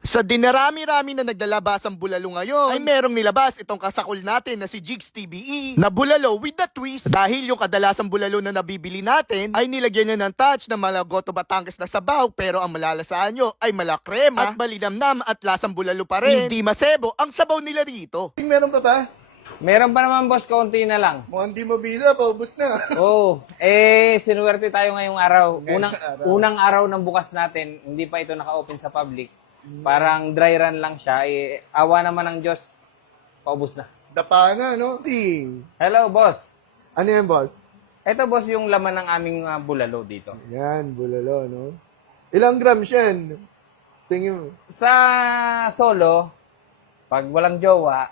Sa dinarami-rami na naglalabas ang bulalo ngayon, ay merong nilabas itong kasakul natin na si Jigs TBE na bulalo with the twist dahil yung kadalasang bulalo na nabibili natin ay nilagyan niya ng touch ng mga Goto Batangas na sabaw pero ang malalasaan nyo ay malakrema at malinamnam at lasang bulalo pa rin. Hindi masebo ang sabaw nila rito. Meron pa ba? Meron pa naman, boss, kaunti na lang. Mukhang di mo bisa, paubos na. Oo. Sinuwerte tayo ngayong araw. Unang araw ng bukas natin, hindi pa ito naka-open sa public. Parang dry run lang siya. Awa naman ng Diyos, paubos na. Dapa na, no? Hello, boss. Ano yan, boss? Ito, boss, yung laman ng aming bulalo dito. Yan, bulalo, no? Ilang grams yan? Tingin mo. Sa solo, pag walang jowa,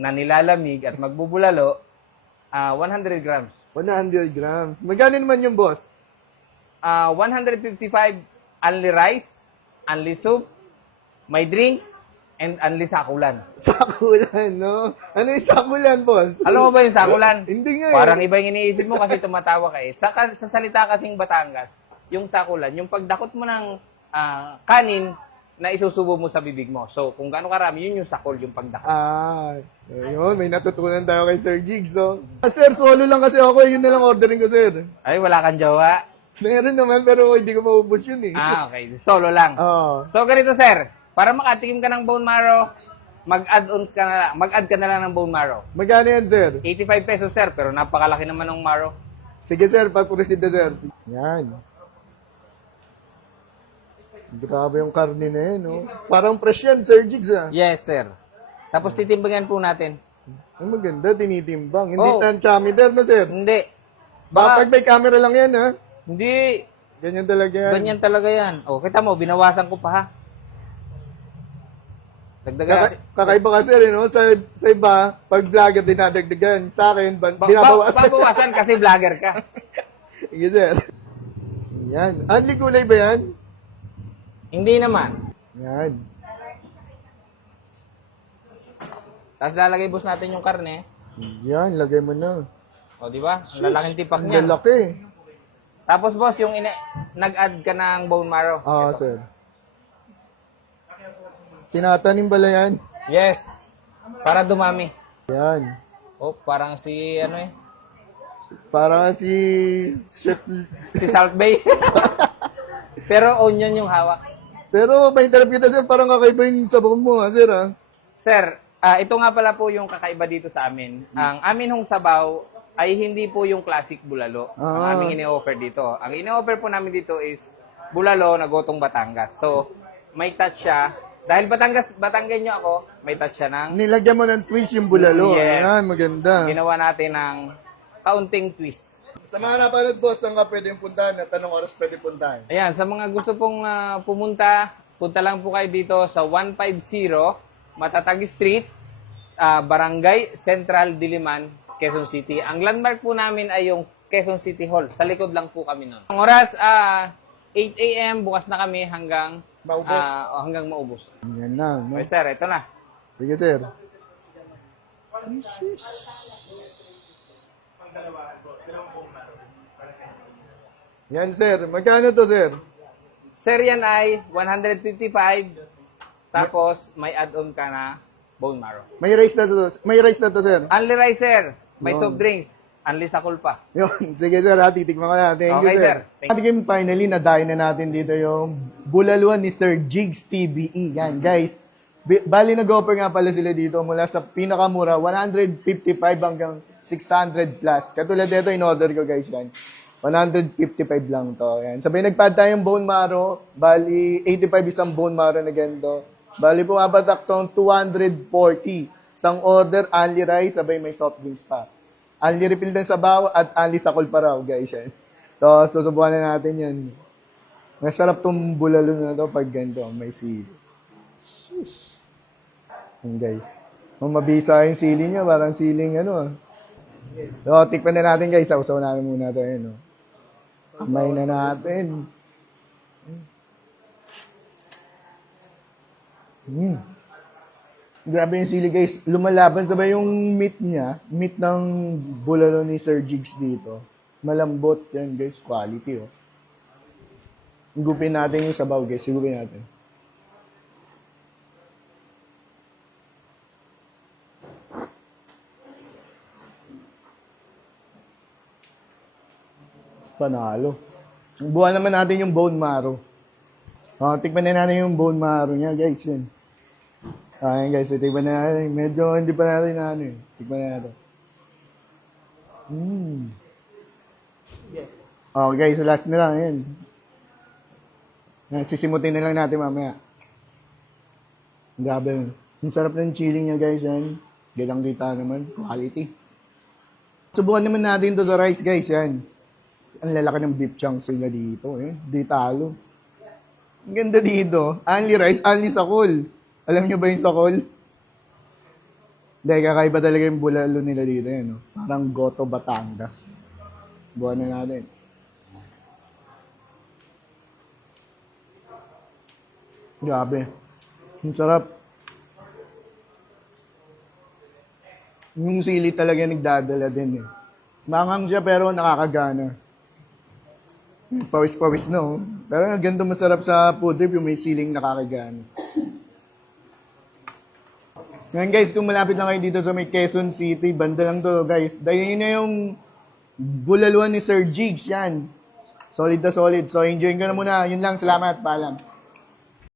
na nilalamig at magbubulalo, 100 grams. 100 grams. Magkano naman yung boss? 155 only rice, only soup, may drinks, and only sakulan. Sakulan, no? Ano yung sakulan, boss? Alam mo ba yung sakulan? Hindi nga. Parang iba yung iniisip mo kasi tumatawa ka eh. Sa salita kasing Batangas, yung sakulan, yung pagdakot mo ng kanin na isusubo mo sa bibig mo. So, kung gaano karami, yun yung sakol, yung pagdakot. Ayun, may natutunan tayo kay Sir Jigs, no? Sir, solo lang kasi ako. Yun na lang ordering ko, sir. Ay, wala kang jowa. Meron naman, pero hindi ko maubos yun, eh. Okay. Solo lang. Oo. So, ganito, sir. Para makatikim ka ng bone marrow, mag-add-ons ka na lang. Mag-add ka na lang ng bone marrow. Magkano yan, sir? 85 pesos, sir. Pero napakalaki naman ng marrow. Sige, sir. Pag-proceed na, sir. Yan. Grabe yung karne na yan, no? Parang fresh yan, Sir Jigs, ah. Yes, sir. Tapos titimbangan po natin. Ang maganda, tinitimbang. Hindi Oh. tansyameter, no, sir? Hindi. Baka pag may camera lang yan, ha? Hindi. Ganyan talaga yan. Ganyan talaga yan. O, kita mo, binawasan ko pa ha. Dagdagan natin. Kakaiba ka, sir, no? Sa iba, pag vlogger, dinadagdagan. Sa akin, binabawasan. Babawasan kasi vlogger ka. Sige, sir. Yan. Anli gulay ba yan? Hindi naman. Yan. Tapos lalagay boss natin yung karne. Yan, lagay mo na. O, di ba? Ang lalaking tipak Ang niya. lalaki. Tapos boss, yung nag-add ka ng bone marrow. Ah, sir. Tinatanim bala yan? Yes. Para dumami. Yan. O, parang si, ano eh, Para si Chef. si Salt Bay. Pero onion yung hawak. Pero may interrupt kita, sir. Parang kakaiba yung sabaw mo, ha, sir, ha? Sir, ito nga pala po yung kakaiba dito sa amin. Ang amin hong sabaw ay hindi po yung classic bulalo. Ang aming ini-offer dito. Ang ini-offer po namin dito is bulalo na gotong Batangas. So, may touch siya. Dahil Batanggenyo ako, may touch siya ng Nilagyan mo ng twist yung bulalo. Yes. Ayan, maganda. ginawa natin ng kaunting twist. Sa mga napanood, boss, saan ka pwedeng puntahan at anong oras pwede puntahan? Ayan, sa mga gusto pong pumunta, punta lang po kayo dito sa 150 Matatag Street, Barangay Central Diliman, Quezon City. Ang landmark po namin ay yung Quezon City Hall. Sa likod lang po kami nun. Ang oras, 8 a.m. bukas na kami hanggang Maubos. hanggang maubos. Yan na, no? Okay, sir, ito na. Sige, sir. Yan, sir. Magkano to, sir? Sir, yan ay 155. Tapos, may add-on ka na bone marrow. May rice na to, sir. Only rice, sir. May Yun. soft drinks. Only sakul pa. Yun. Sige, sir. Ha? Titikman ko na. Thank you, Okay, sir. sir. Thank Again, finally, nadayo na natin dito yung bulaluan ni Sir Jigs TBE. Yan, guys. Bali, nag-offer nga pala sila dito mula sa pinakamura, 155 hanggang 600 plus. Katulad dito, in-order ko, guys, yan. 155 lang to. Yan. Sabay, nagpad tayong bone marrow. Bali, 85 isang bone marrow na ganito. Bali, pumapatak tong 240. Isang order, only rice, sabay may soft drinks pa. Only refill din sa bawa at only sakol pa raw, guys. Yan. So, susubukan na natin yan. Masarap tong bulalo na to pag ganito. May sili. Sheesh. Yan, guys. Kung mabisa yung sili niya, parang siling ano. So, tikpan na natin, guys. Sausaw namin muna ito. Ayan, may na natin. Grabe yung sili, guys. Lumalaban sabay yung meat niya. Meat ng bulalo ni Sir Jigs dito. Malambot yan, guys. Quality, oh. Higupin natin yung sabaw, guys. Higupin natin. Panalo. Buwan naman natin yung bone marrow. Tikman na natin yung bone marrow niya, guys. Yan. Ayan, guys. Tikman na natin. Medyo hindi pa natin na ano eh. Tikman na natin. Okay, guys. Last na lang. Ayan. Yan, sisimutin na lang natin mamaya. Grabe. Ang sarap ng chili niya, guys. Yan. Galang kita naman. Quality. Subukan naman natin to sa rice, guys. Yan. Ang lalaki ng beef chunks nila dito. Eh. Di talo. Ang ganda dito. Only rice, only sakol. Alam niyo ba yung sakol? Hindi, kakaiba talaga yung bulalo nila dito. Yan, no? Parang Goto Batangas. Buwan na natin. Grabe. Ang sarap. Yung sili talaga nagdadala din eh. Manghang siya pero nakakagana. Pawis-pawis no. Pero ang ganda masarap sa food trip yung may siling nakakagana. Ngayon guys, kung malapit lang kayo dito sa may Quezon City, banda lang to guys. Dahil yun na yung bulaluan ni Sir Jigs yan. Solid na solid. So enjoy ka na muna. Yun lang. Salamat. Paalam.